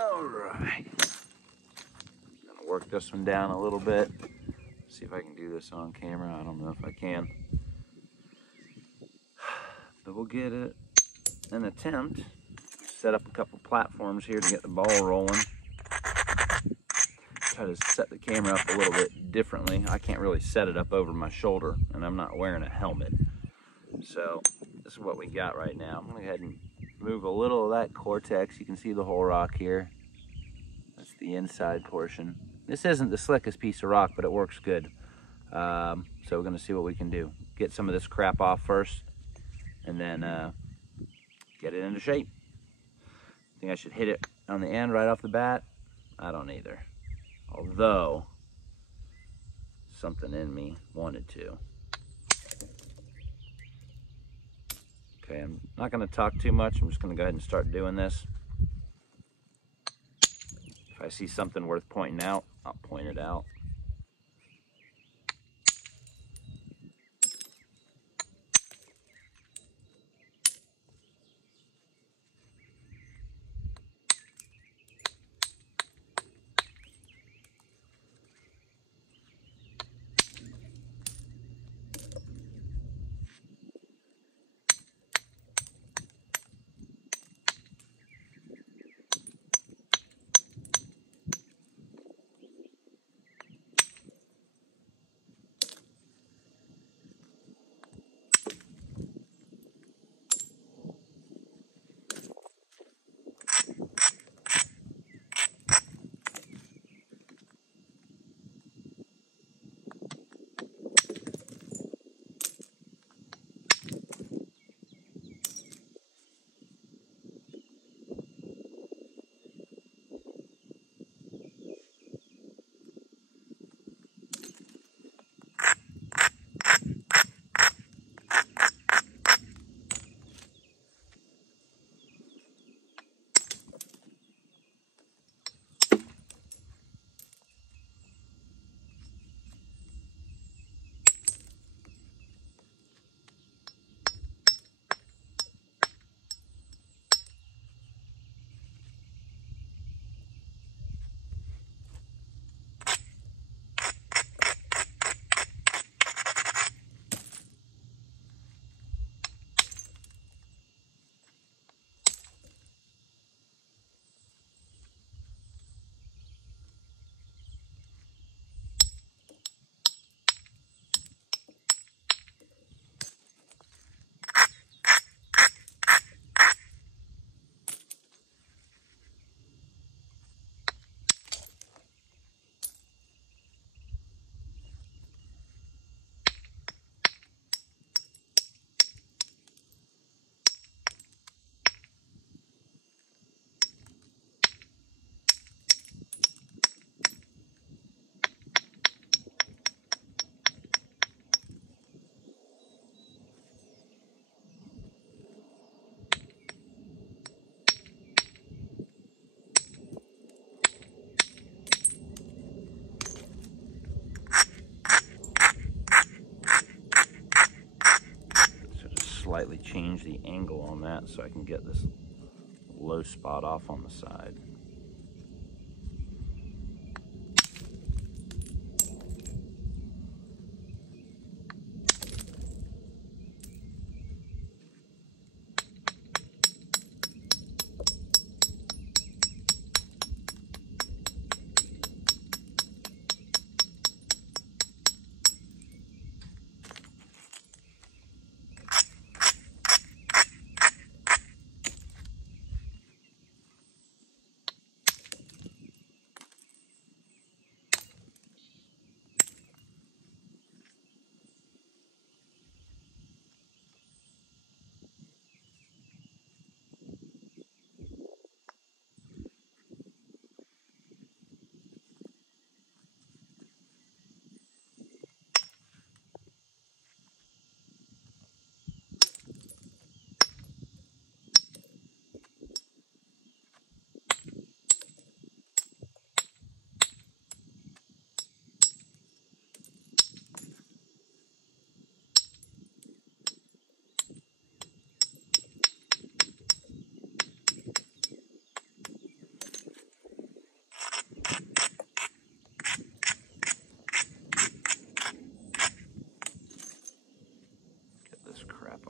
All right. I'm gonna work this one down a little bit. See if I can do this on camera. I don't know if I can. But we'll get it an attempt. Set up a couple platforms here to get the ball rolling. Try to set the camera up a little bit differently. I can't really set it up over my shoulder, and I'm not wearing a helmet. So this is what we got right now. I'm gonna go ahead and move a little of that cortex. You can see the whole rock here. That's the inside portion. This isn't the slickest piece of rock, but it works good. So we're gonna see what we can do. Get some of this crap off first, and then get it into shape. I think I should hit it on the end right off the bat. I don't either. Although, something in me wanted to. Okay, I'm not gonna talk too much. I'm just gonna go ahead and start doing this. If I see something worth pointing out, I'll point it out. Slightly change the angle on that so I can get this low spot off on the side.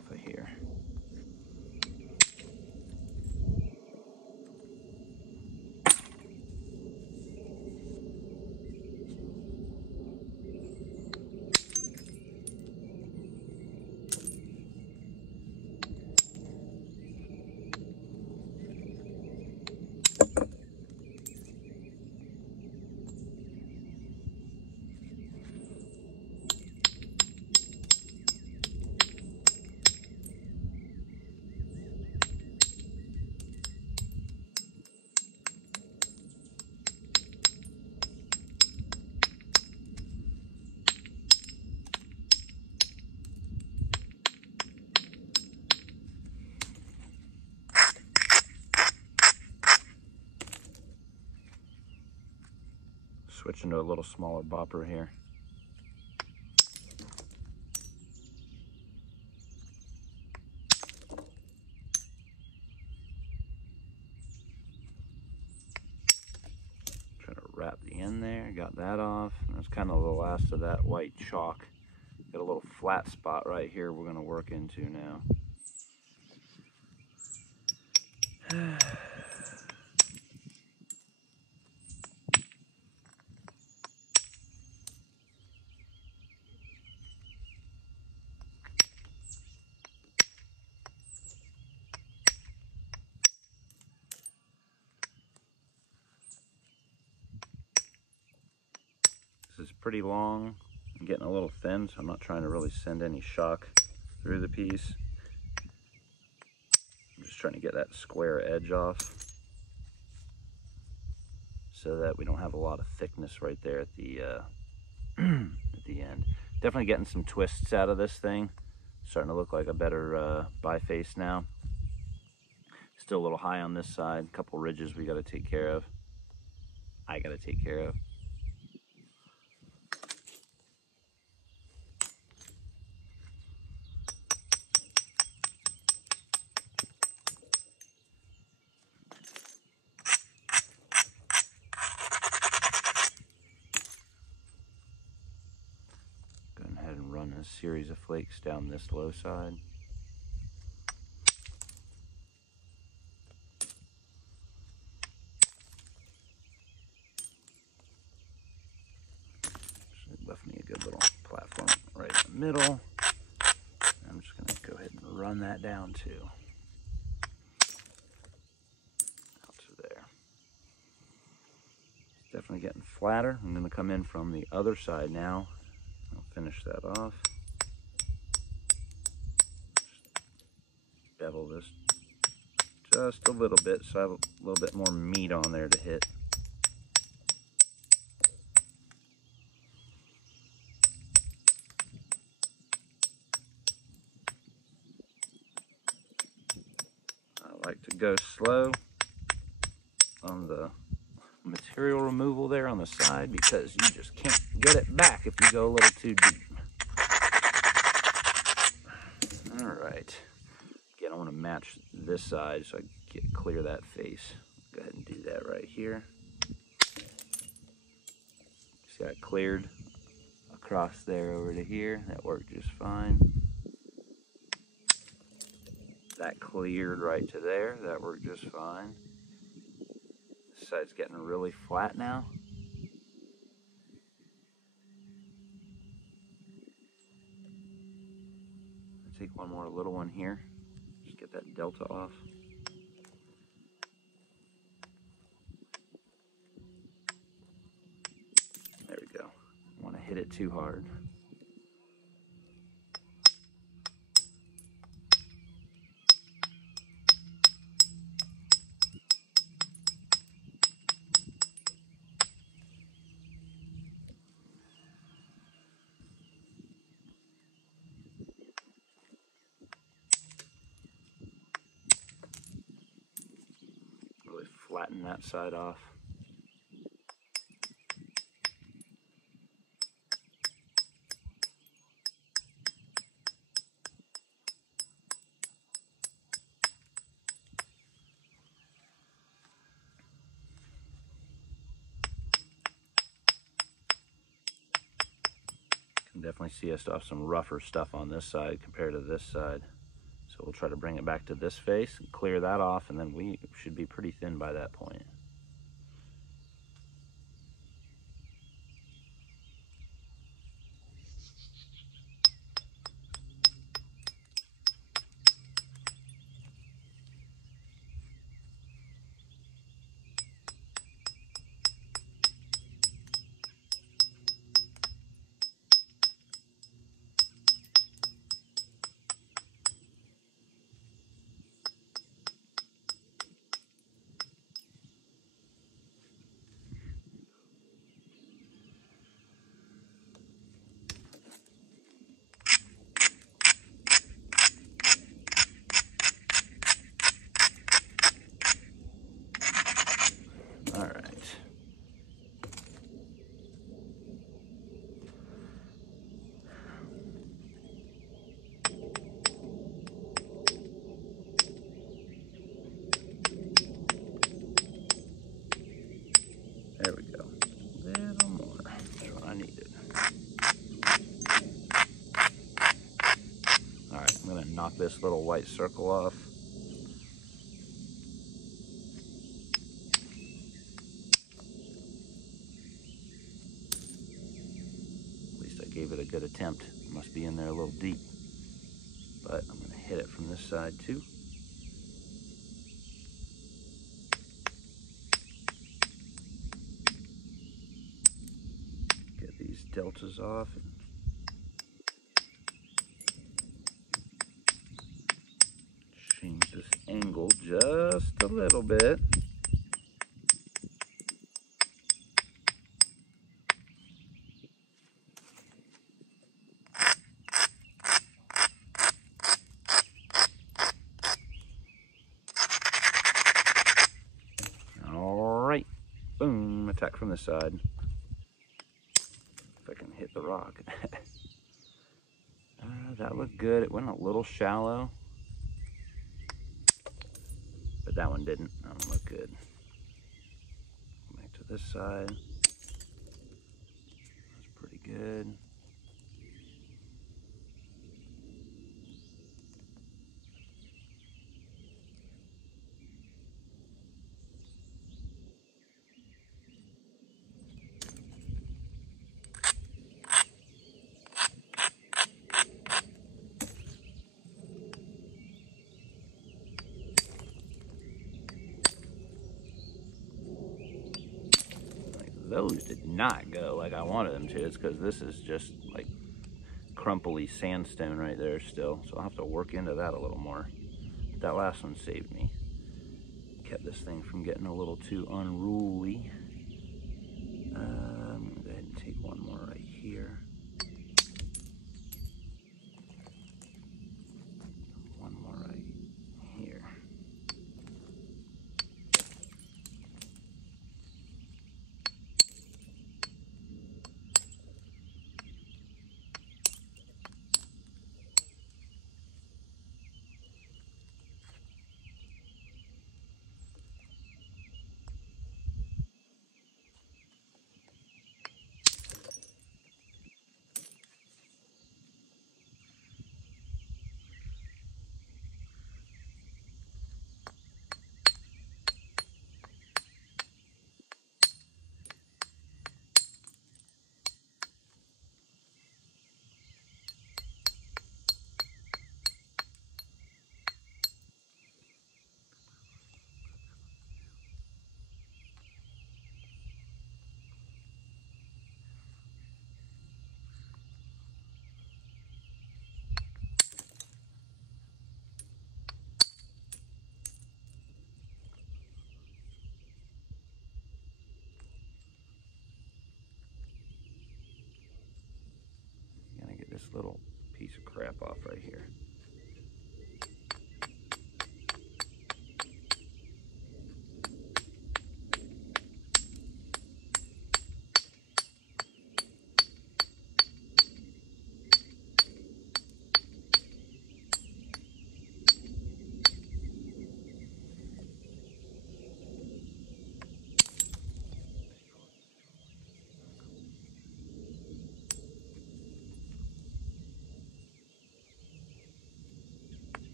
off of here. Switching to a little smaller bopper here. Trying to wrap the end there, got that off. And that's kind of the last of that white chalk. Got a little flat spot right here we're gonna work into now. This is pretty long and getting a little thin, so I'm not trying to really send any shock through the piece. I'm just trying to get that square edge off so that we don't have a lot of thickness right there at the at the end. Definitely getting some twists out of this thing. Starting to look like a better biface now. Still a little high on this side. A couple ridges we got to take care of. I got to take care of. Go ahead and run a series of flakes down this low side. Left me a good little platform right in the middle. I'm just going to go ahead and run that down too. Out to there. It's definitely getting flatter. I'm going to come in from the other side now. I'll finish that off. Just bevel this just a little bit so I have a little bit more meat on there to hit. I like to go slow on the material removal there on the side because you just can't get it back if you go a little too deep. All right. Again, I want to match this side so I clear that face. Go ahead and do that right here. See, I cleared across there over to here. That worked just fine. That cleared right to there. That worked just fine. This side's getting really flat now. I'll take one more little one here. Just get that delta off. There we go. I want to hit it too hard. Really flatten that side off. Definitely see us off some rougher stuff on this side compared to this side. So we'll try to bring it back to this face and clear that off, and then we should be pretty thin by that point. All right. There we go. A little more. That's what I needed. All right, I'm gonna knock this little white circle off. At least I gave it a good attempt. It must be in there a little deep. But I'm gonna hit it from this side too. Get these deltas off. Change this angle just a little bit. All right, boom, attack from this side. If I can hit the rock. That looked good. It went a little shallow, but that one didn't. That one looked good. Back to this side. That's pretty good. Those did not go like I wanted them to. It's because this is just like crumply sandstone right there still. So I'll have to work into that a little more. But that last one saved me. Kept this thing from getting a little too unruly. I'm going to go ahead and take one more right here. One more right here. This little piece of crap off right here.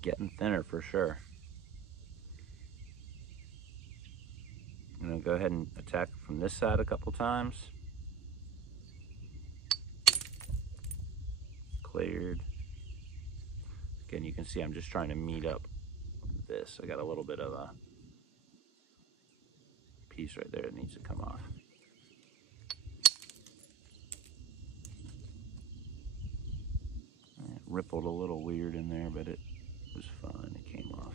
Getting thinner for sure. I'm gonna go ahead and attack from this side a couple times. Cleared. Again, you can see I'm just trying to meet up this. I got a little bit of a piece right there that needs to come off. It rippled a little weird in there, but it was fine. It came off.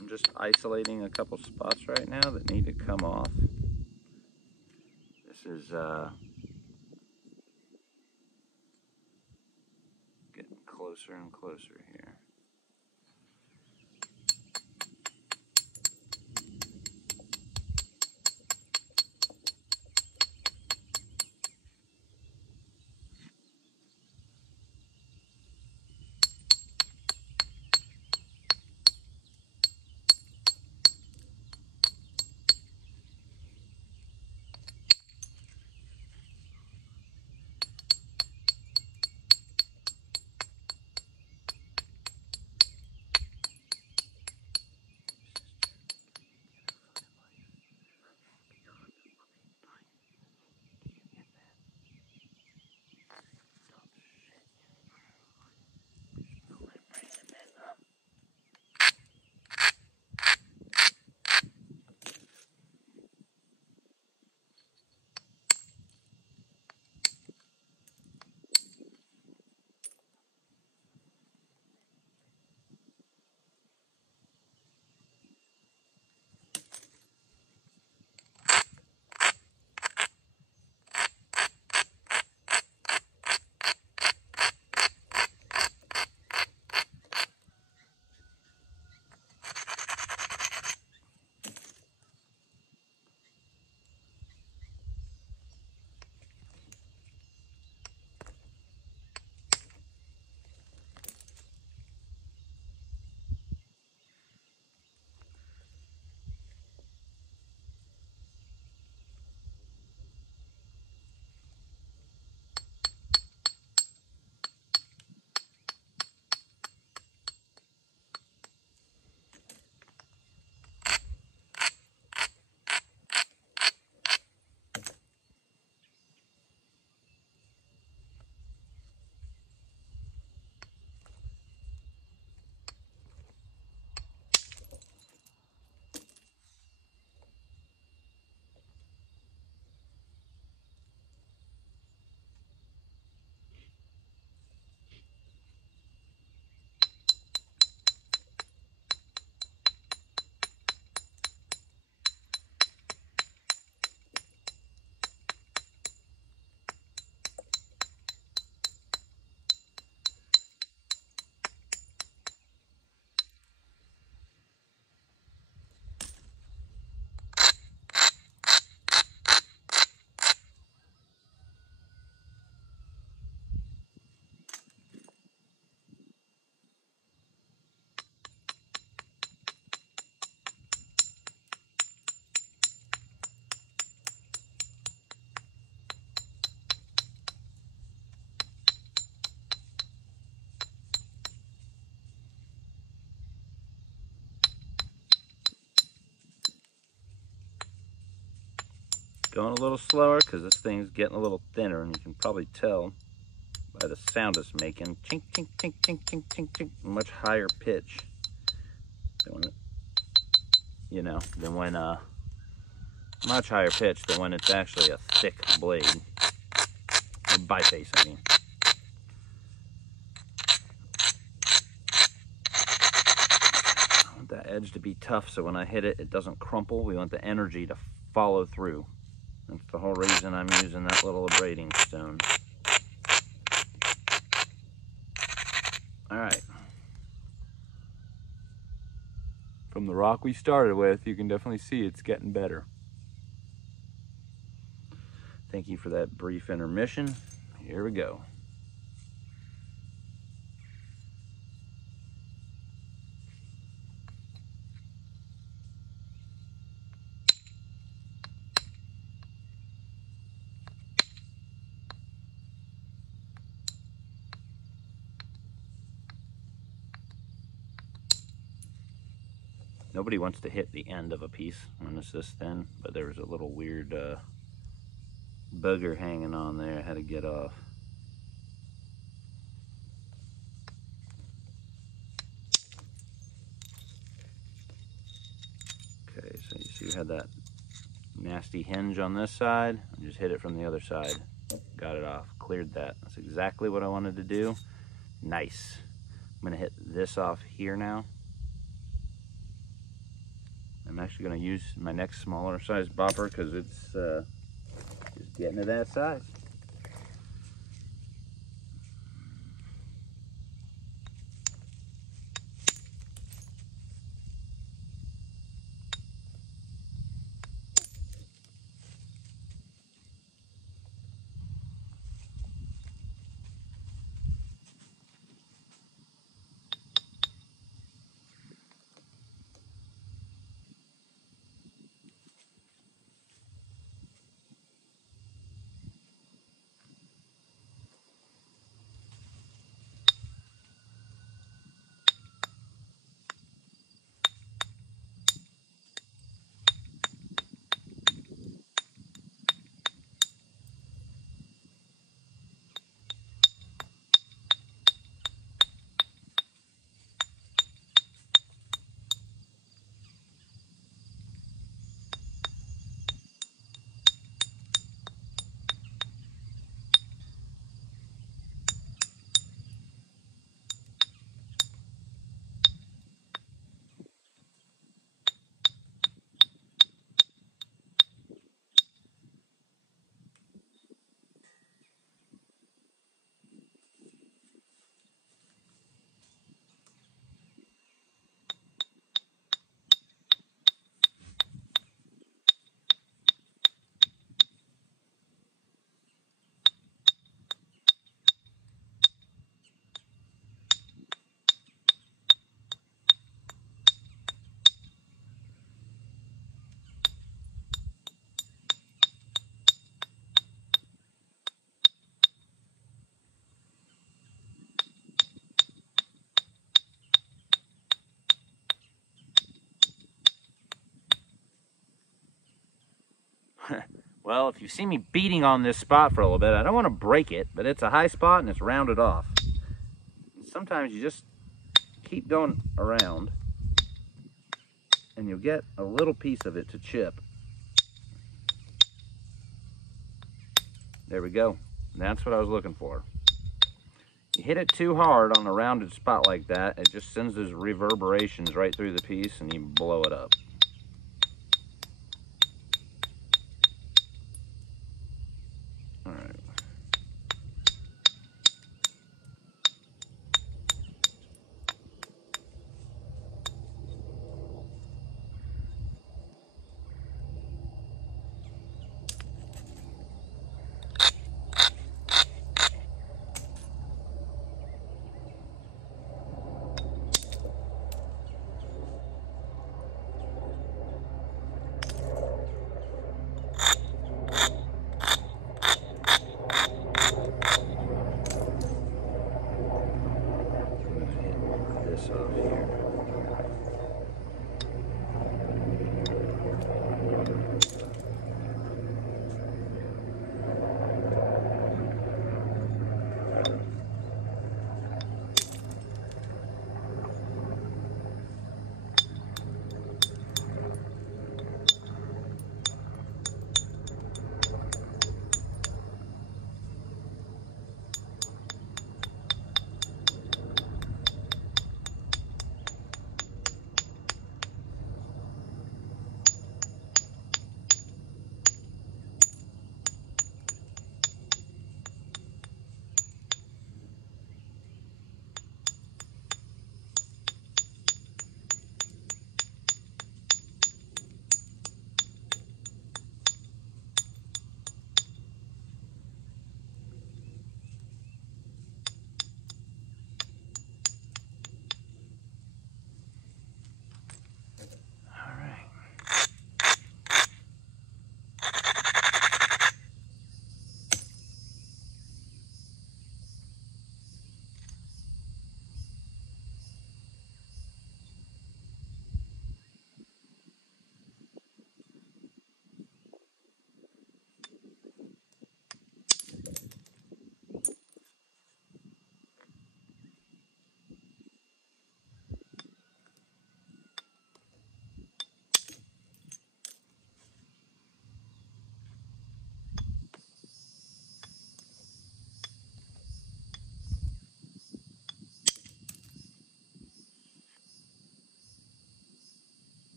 I'm just isolating a couple spots right now that need to come off. This is getting closer and closer here. Going a little slower because this thing's getting a little thinner, and you can probably tell by the sound it's making. Chink, chink, chink, chink, chink, chink, chink. Much higher pitch than when it, than when much higher pitch than when it's actually a thick blade. Or biface, I mean. I want that edge to be tough so when I hit it, it doesn't crumple. We want the energy to follow through. That's the whole reason I'm using that little abrading stone. All right. From the rock we started with, you can definitely see it's getting better. Thank you for that brief intermission. Here we go. Nobody wants to hit the end of a piece when it's this thin, but there was a little weird booger hanging on there I had to get off. Okay, so you see we had that nasty hinge on this side. I just hit it from the other side. Got it off, cleared that. That's exactly what I wanted to do. Nice. I'm gonna hit this off here now. I'm actually gonna use my next smaller size bopper because it's just getting to that size. Well, if you see me beating on this spot for a little bit, I don't want to break it, but it's a high spot and it's rounded off. Sometimes you just keep going around and you'll get a little piece of it to chip. There we go. That's what I was looking for. You hit it too hard on a rounded spot like that, it just sends those reverberations right through the piece and you blow it up. All right. This off here.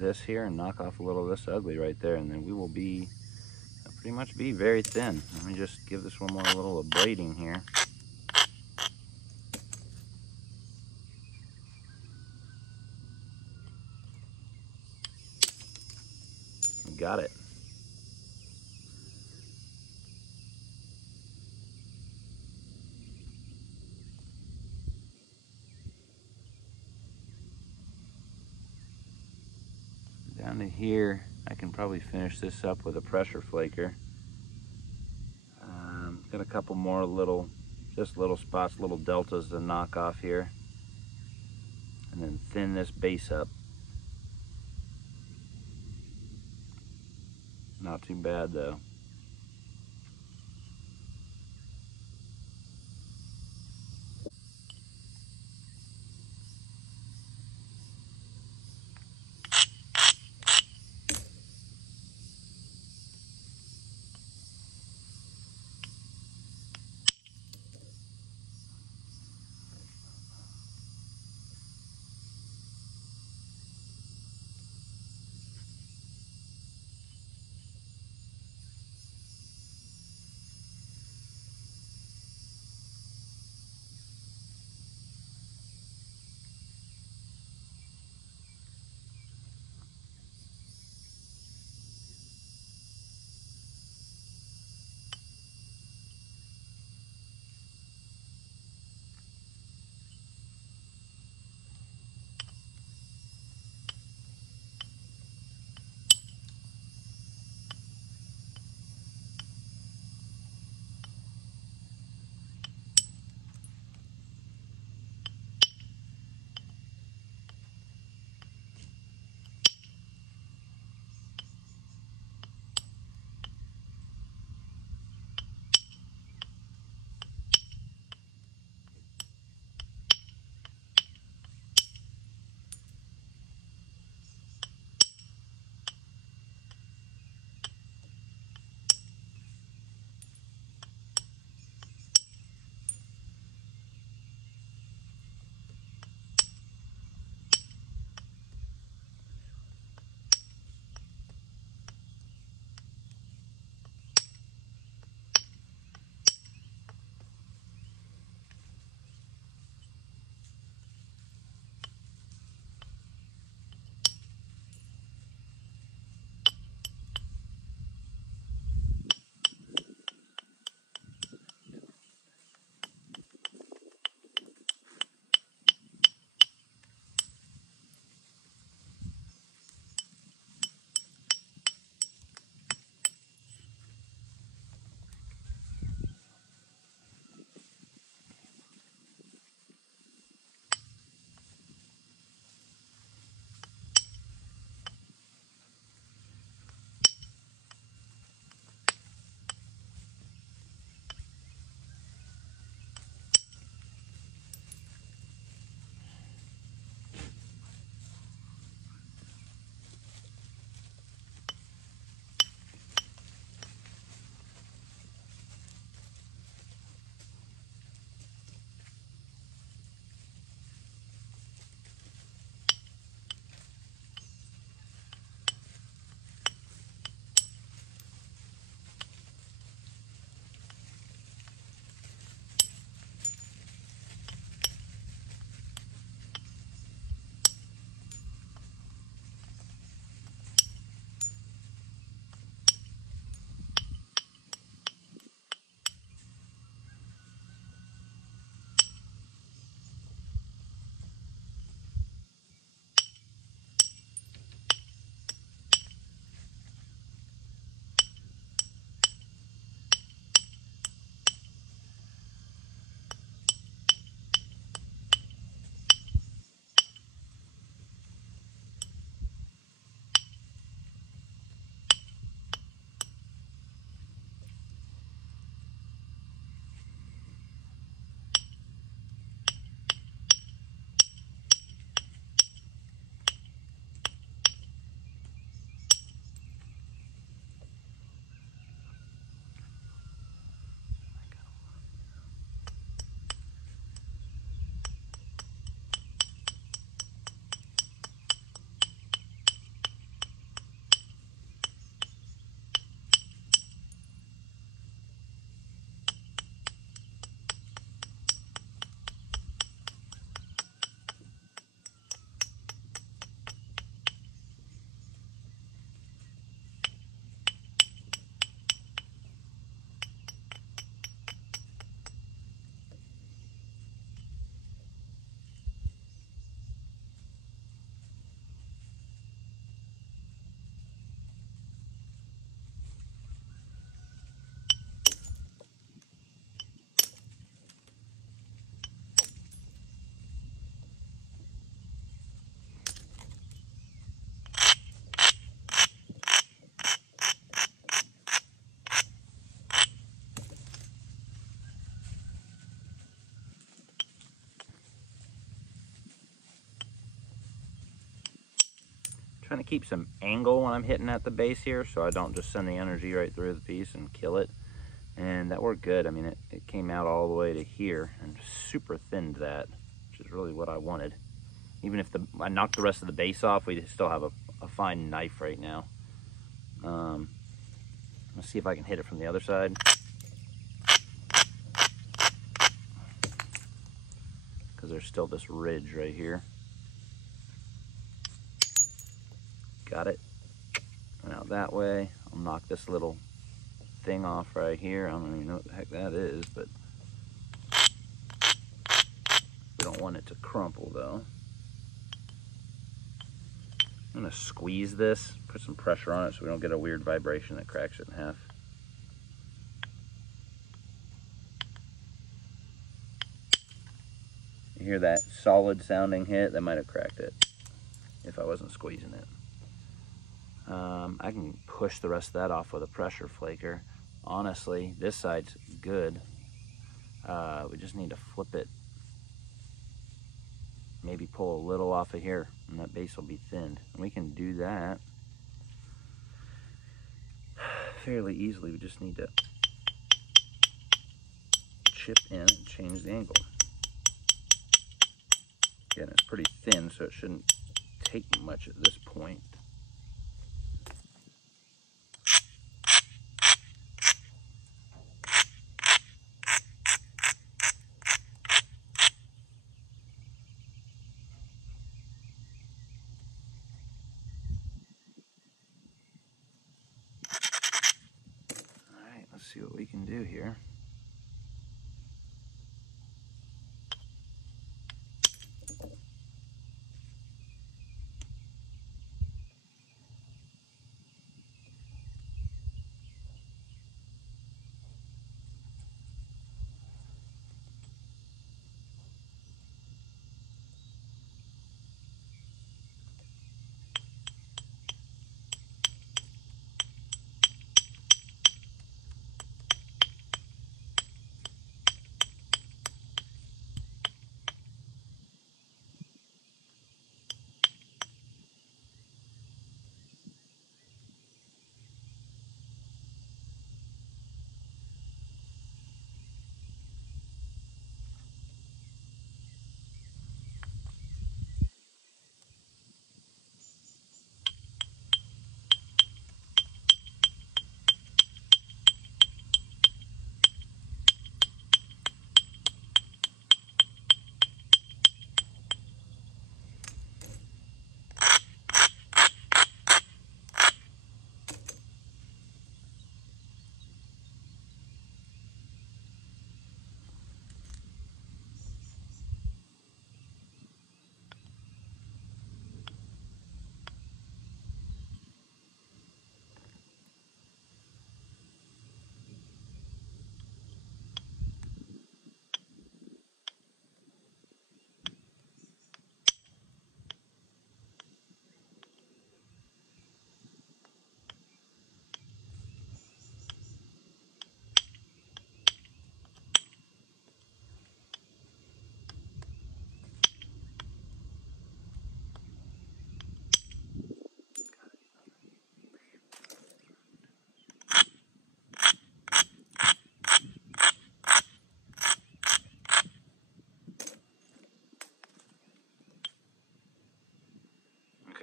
this here and knock off a little of this ugly right there, and then we will be pretty much be very thin. Let me just give this one more little abrading here. Got it. Down to here, I can probably finish this up with a pressure flaker. Got a couple more just little spots, little deltas to knock off here. And then thin this base up. Not too bad though. trying to keep some angle when I'm hitting at the base here, so I don't just send the energy right through the piece and kill it. And that worked good. I mean, it came out all the way to here and super thinned that, which is really what I wanted. Even if I knocked the rest of the base off, we still have a fine knife right now. Let's see if I can hit it from the other side. Because there's still this ridge right here. Got it. And out that way, I'll knock this little thing off right here. I don't even know what the heck that is, but we don't want it to crumple though. I'm gonna squeeze this, put some pressure on it so we don't get a weird vibration that cracks it in half. You hear that solid sounding hit? That might have cracked it if I wasn't squeezing it. I can push the rest of that off with a pressure flaker. Honestly, this side's good. We just need to flip it. Maybe pull a little off of here and that base will be thinned. And we can do that fairly easily. We just need to chip in and change the angle. Again, it's pretty thin, so it shouldn't take much at this point. Alright, let's see what we can do here.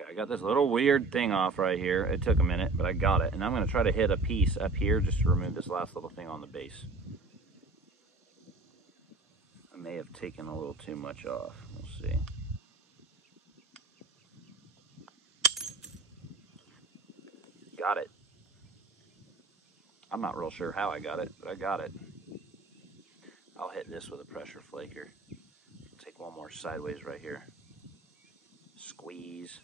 I got this little weird thing off right here. It took a minute, but I got it. And I'm gonna try to hit a piece up here just to remove this last little thing on the base. I may have taken a little too much off. We'll see. Got it. I'm not real sure how I got it, but I got it. I'll hit this with a pressure flaker. Take one more sideways right here. Squeeze.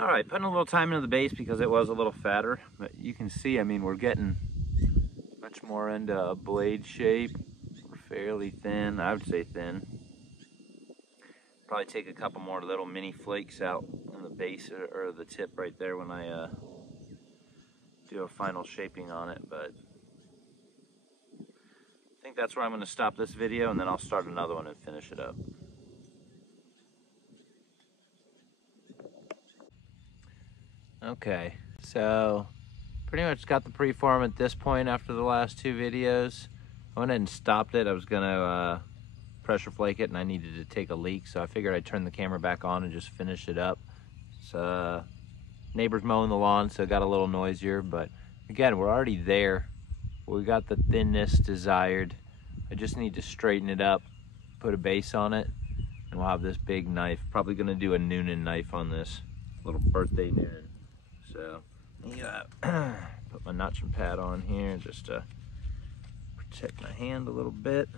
All right, putting a little time into the base because it was a little fatter, but you can see, I mean, we're getting much more into a blade shape. We're fairly thin, I would say thin. Probably take a couple more little mini flakes out in the base or the tip right there when I do a final shaping on it, but I think that's where I'm going to stop this video, and then I'll start another one and finish it up. Okay, so pretty much got the preform at this point after the last two videos. I went ahead and stopped it. I was going to pressure flake it, and I needed to take a leak, so I figured I'd turn the camera back on and just finish it up. So neighbors mowing the lawn, so it got a little noisier, but again, we're already there. We got the thinness desired. I just need to straighten it up, put a base on it, and we'll have this big knife. Probably gonna do a Newnan knife on this, little birthday Newnan. So yeah, put my notching pad on here just to protect my hand a little bit.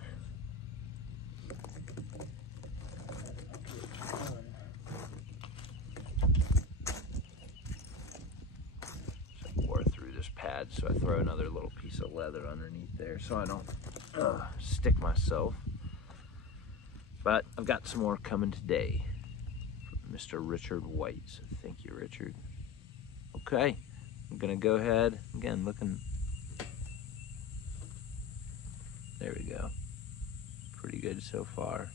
Pad, so I throw another little piece of leather underneath there so I don't stick myself. But I've got some more coming today from Mr. Richard White, so thank you, Richard. Okay, I'm gonna go ahead again, looking, there we go, pretty good so far.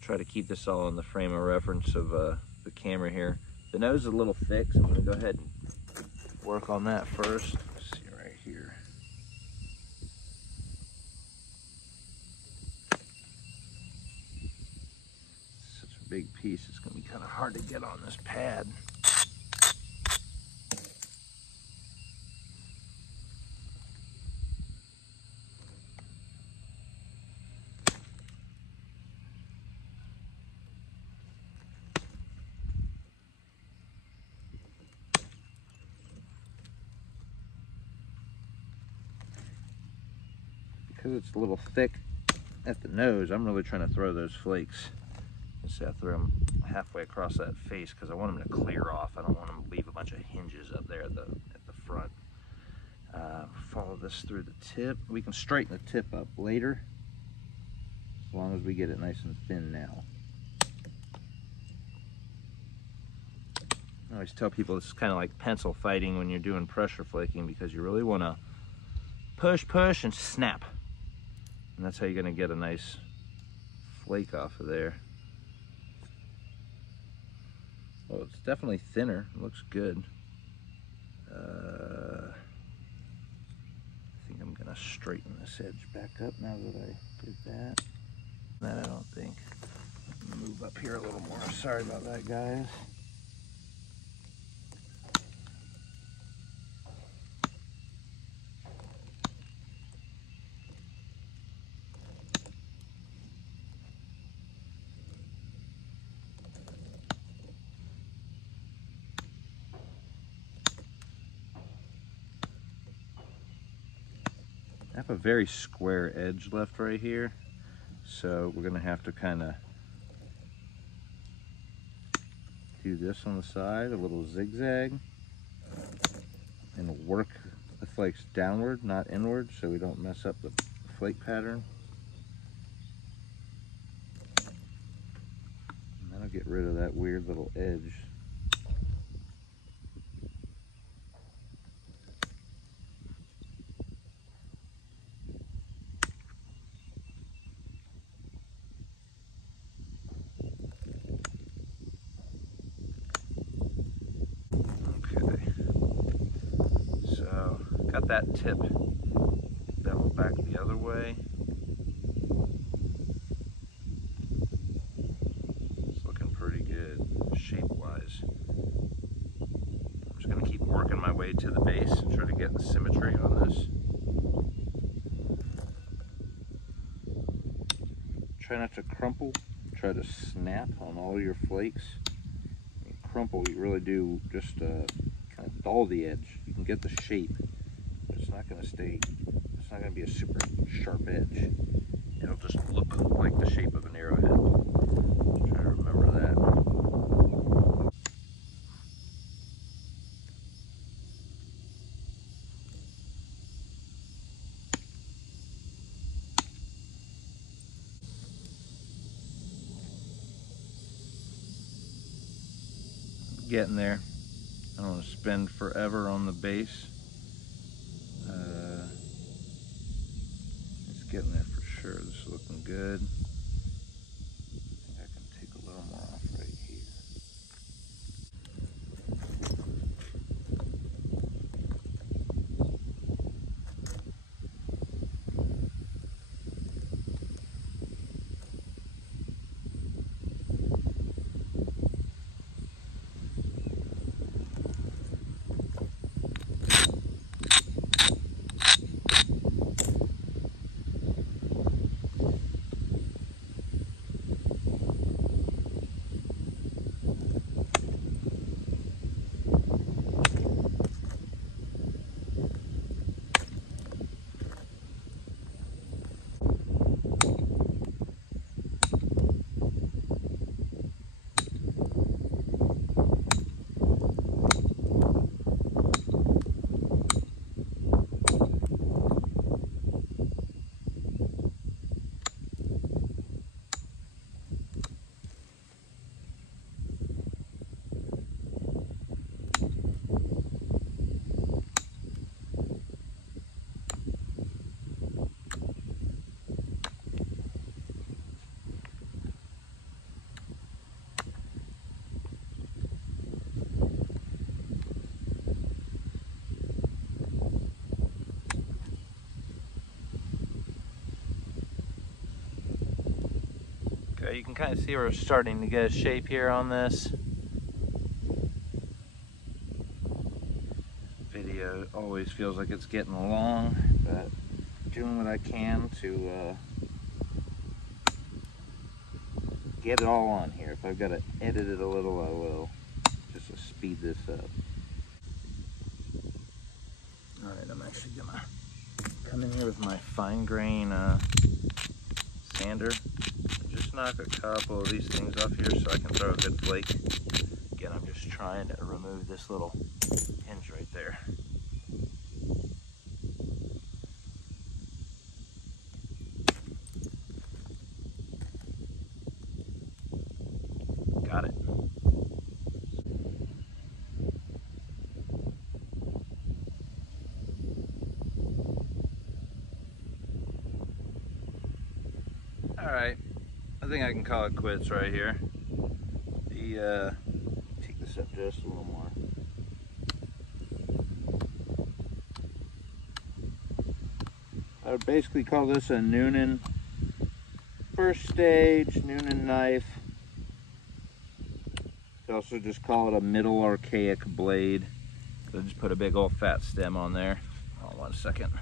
Try to keep this all in the frame of reference of the camera here. The nose is a little thick, so I'm going to go ahead and work on that first. Let's see right here. Such a big piece, it's going to be kind of hard to get on this pad. Because it's a little thick at the nose, I'm really trying to throw those flakes. So I throw them halfway across that face because I want them to clear off. I don't want them to leave a bunch of hinges up there at the front. Follow this through the tip. We can straighten the tip up later, as long as we get it nice and thin now. I always tell people this is kind of like pencil fighting when you're doing pressure flaking, because you really want to push, and snap. And that's how you're going to get a nice flake off of there. Oh, it's definitely thinner. It looks good. I think I'm going to straighten this edge back up now that I did that. That I don't think. Move up here a little more. Sorry about that, guys. I have a very square edge left right here, so we're gonna have to kind of do this on the side, a little zigzag, and work the flakes downward, not inward, so we don't mess up the flake pattern. And that'll get rid of that weird little edge. Got that tip beveled back the other way. It's looking pretty good shape-wise. I'm just going to keep working my way to the base and try to get the symmetry on this. Try not to crumple. Try to snap on all your flakes. When you crumple, you really do just kind of dull the edge. You can get the shape. It's not going to stay, it's not going to be a super sharp edge. It'll just look like the shape of an arrowhead. Try to remember getting there. I don't want to spend forever on the base. It's getting there for sure. This is looking good. I think I can take a little more off right here. Okay, you can kind of see we're starting to get a shape here on this. Video always feels like it's getting long, but doing what I can to get it all on here. If I've got to edit it a little, I will, just to speed this up. All right, I'm actually gonna come in here with my fine grain sander. Just knock a couple of these things off here so I can throw a good flake. Again, I'm just trying to remove this little hinge right there. Got it. All right, I think I can call it quits right here. Take this up just a little more. I would basically call this a Newnan first stage Newnan knife. You could also just call it a middle archaic blade. So just put a big old fat stem on there. Hold on 1 second.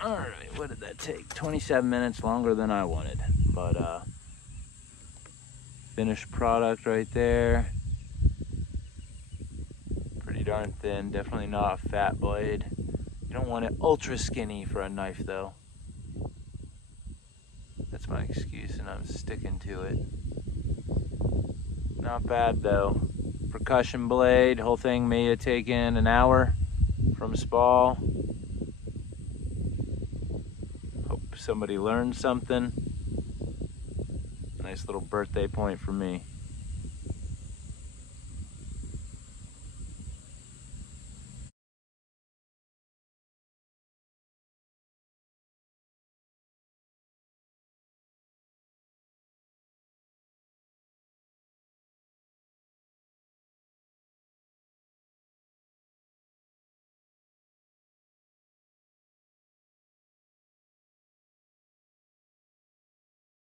All right, what did that take? 27 minutes, longer than I wanted, but finished product right there. Pretty darn thin, definitely not a fat blade. You don't want it ultra skinny for a knife though. That's my excuse and I'm sticking to it. Not bad though. Percussion blade, whole thing may have taken an hour from Spall. Hope somebody learned something. Nice little birthday point for me.